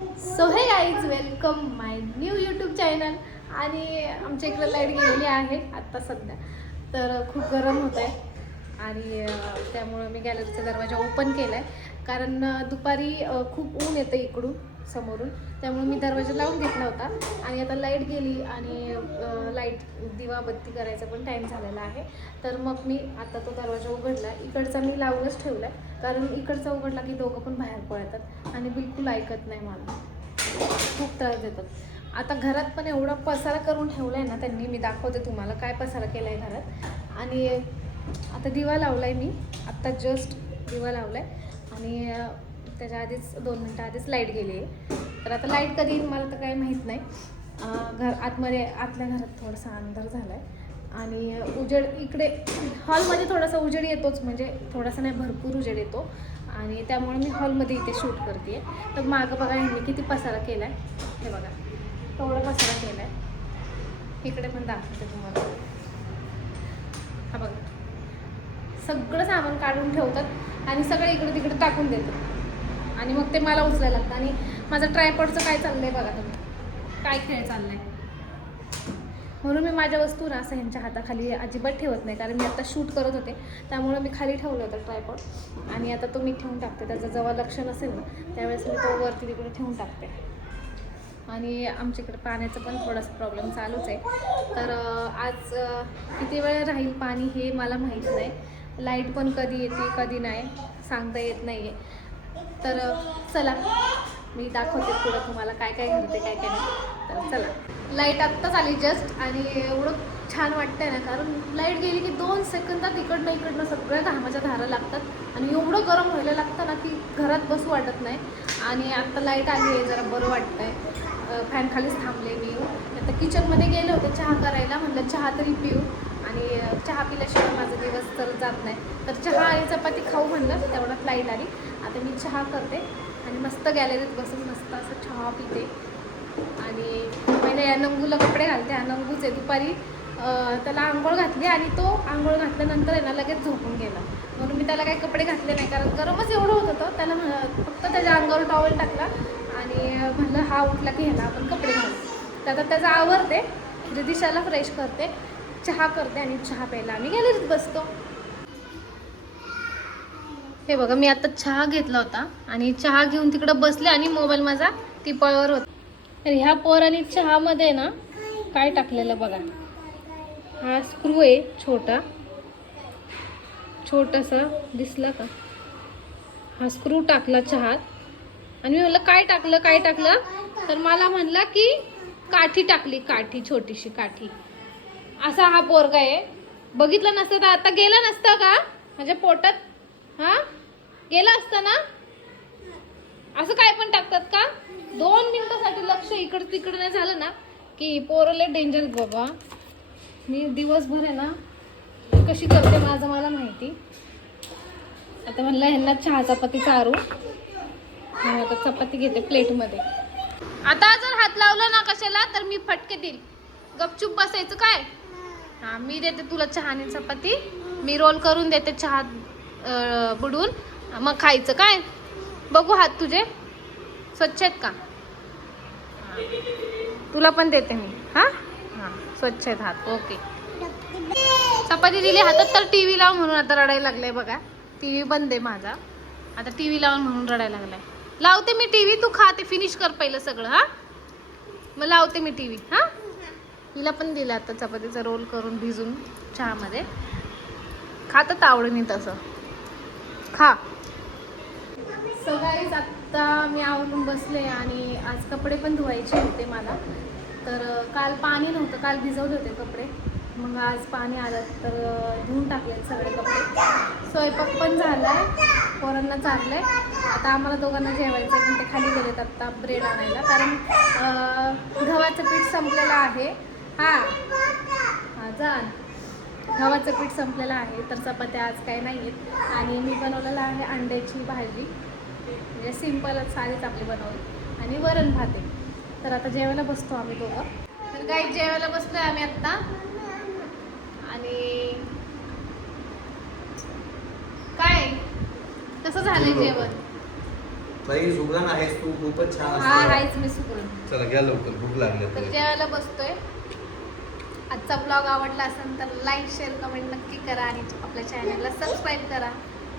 So हे guys, welcome माय new YouTube channel. आणि आमच्या इकडे लाईट गेलेली आहे आत्ता सध्या, तर खूप गरम होत आहे. आणि त्यामुळं मी गॅलरीचा दरवाजा ओपन केला आहे, कारण दुपारी खूप ऊन येतं इकडून समोरून, त्यामुळे मी दरवाजा लावून घेतला होता. आणि आता लाईट गेली आणि लाईट दिवाबत्ती करायचा पण टाईम झालेला आहे, तर मग मी आता तो दरवाजा उघडला. इकडचा मी लावूनच ठेवला आहे, कारण इकडचा उघडला की दोघं पण बाहेर पळतात आणि बिलकुल ऐकत नाही, मला खूप त्रास देतात. आता घरात पण एवढा पसारा करून ठेवला आहे ना त्यांनी, मी दाखवते तुम्हाला काय पसारा केला आहे घरात. आणि आता दिवा लावला आहे मी, आत्ता जस्ट दिवा लावला आहे. आणि त्याच्या आधीच 2 मिनटं आधीच लाईट गेली आहे, तर आता लाईट कधी येईल मला तर काही माहीत नाही. आतल्या घरात थोडासा अंधार झाला आहे आणि उजेड इकडे हॉलमध्ये थोडासा उजेड येतोच, म्हणजे थोडासा नाही, भरपूर उजेड येतो. आणि त्यामुळे मी हॉलमध्ये इथे शूट करते. तर मागं बघा ह्यांनी किती पसारा केला आहे, हे बघा तेवढा पसारा केला आहे. इकडे पण दाखवते तुम्हाला, हा बघा सगळं सामान काढून ठेवतात आणि सगळं इकडे तिकडे टाकून देतात आणि मग ते मला उचलायला लागतं. आणि माझं ट्रायपॉडचं काय चाललं आहे बघा तुम्ही, काय खेळ चालला आहे. म्हणून मी माझ्या वस्तू ना असं ह्यांच्या हाताखाली अजिबात ठेवत नाही, कारण मी आता शूट करत होते त्यामुळं मी खाली ठेवलं होतं ट्रायपॉड. आणि आता तो मी ठेवून टाकते, त्याचं जेव्हा लक्ष नसेल ना त्यावेळेस मी तो वरती तिकडे ठेवून टाकते. आणि आमच्याकडे पाण्याचा पण थोडासा प्रॉब्लेम चालूच आहे, तर आज किती वेळ राहील पाणी हे मला माहीत नाही. लाईट पण कधी येते कधी नाही सांगता येत नाही आहे. तर चला मी दाखवते पुढं तुम्हाला काय काय घडते काय काय नाही. तर चला, लाईट आत्ताच आली जस्ट, आणि एवढं छान वाटतंय ना, कारण लाईट गेली की 2 सेकंदात इकडनं सगळ्या घामाच्या धारा लागतात आणि एवढं गरम व्हायला लागतं ना की घरात बसू वाटत नाही. आणि आत्ता लाईट आली आहे, जरा बरं वाटतंय. फॅन खालीच थांबले मी. आता किचनमध्ये गेले होते चहा करायला, म्हटलं चहा तरी पिऊ, आणि चहा पिल्याशिवाय माझा दिवस तर जात नाही. तर चहा आणि चपाती खाऊ म्हणलं, तेवढ्यात लाईट आली. आता मी चहा करते आणि मस्त गॅलरीत बसून मस्त असं चहा पिते. आणि पहिले या नंगूला कपडे घालते. हा नंगूच आहे, दुपारी त्याला आंघोळ घातली आणि तो आंघोळ घातल्यानंतर आहे ना लगेच झोपून गेला, म्हणून मी त्याला काही कपडे घातले नाही, कारण गरमच एवढं होत होतं. त्याला फक्त त्याच्या अंगावर टॉवेल टाकला आणि म्हणलं हा उठला की ह्याला आपण कपडे घालू. तर आता त्याचं आवरते, दिशाला फ्रेश करते, चहा करते आणि चहा प्यायला आम्ही गॅलरीत बसतो. हे बघा, मी आता चहा घेतला होता आणि चहा घेऊन तिकडं बसले आणि मोबाईल माझा टिपाळवर होता. तर ह्या पोराने चहामध्ये ना काय टाकलेलं बघा, हा स्क्रू आहे छोटासा, दिसला का? हा स्क्रू टाकला चहात. आणि मी म्हणलं काय टाकलं, तर मला म्हणला की काठी टाकली, काठी, छोटीशी काठी. असा हा पोरगा आहे. बघितलं नसतं तर आता गेला नसतं का माझ्या पोटात, हा गेला असतं ना. असं काय पण टाकतात का? 2 मिनिटासाठी लक्ष इकडं तिकडं नाही झालं ना की पोरले डेंजर बाबा. मी दिवसभर आहे ना कशी करते माझं मला माहिती. आता म्हणलं ह्यांना चहा चपाती चारू, आता चपाती घेते प्लेटमध्ये. आता जर हात लावला ना कशाला तर मी फटके देईल. गपचूप बसायचं काय? हा, मी देते तुला चहा आणि चपाती, मी रोल करून देते चहा बुडून, मग खायचं काय? बघू हात तुझे स्वच्छ आहेत का? तुला पण देते मी. हा हा, स्वच्छ आहेत हात, ओके. चपाती दिली हातात तर टीव्ही लाव म्हणून आता रडायला लागलाय बघा. टीव्ही बंद आहे माझा, आता टीव्ही लावून म्हणून रडायला लागलाय. लावते मी टीव्ही, तू खा, ते फिनिश कर पहिलं सगळं. हा, मग लावते मी टीव्ही. हा, हिला पण दिला आता चपातीचा रोल करून भिजून चहामध्ये. खातात आवडीने तसं, खा. सो गाईज, आत्ता मी आवरून बसले आणि आज कपडे पण धुवायचे होते मला. तर काल पाणी नव्हतं, काल भिजवले होते कपडे, मग आज पाणी आलं तर धुवून टाकले सगळे कपडे. स्वयंपाक पण झाला आहे, पोरांना चाललं आहे. आता आम्हाला दोघांना जेवायचं आहे, पण ते खाली गेलेत आत्ता ब्रेड आणायला, कारण गव्हाचं पीठ संपलेलं आहे. हां जा, गव्हाचं पीठ संपलेलं आहे, तर चपात्या आज काही नाही आहेत. आणि मी बनवलेलं आहे अंड्याची भाजी, म्हणजे सिंपलच साधीच आपली बनवली, आणि वरण भात आहे. तर आता जेवायला बसतो आम्ही दोघं. तर काही जेवायला बसलोय आम्ही आत्ता. आणि काय कसं झालंय जेवण? बाई सुगरण आहेस तू, खूपच छान हा असते. आहेच मी सुकरण. चला घ्या लवकर, भूक लागली तर आता. जेवायला बसतोय. आजचा ब्लॉग आवडला असेल तर लाईक शेअर कमेंट नक्की करा आणि आपल्या चॅनलला सबस्क्राईब करा.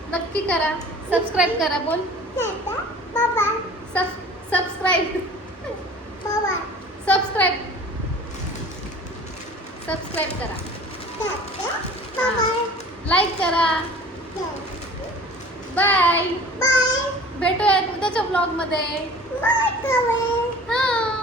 नक्की करा, सबस्क्राईब करा. बोल सबस्क्राईब सबस्क्राईब सबस्क्राईब करा, लाईक करा. बाय. भेटूयात उद्याच्या ब्लॉग मध्ये. हा.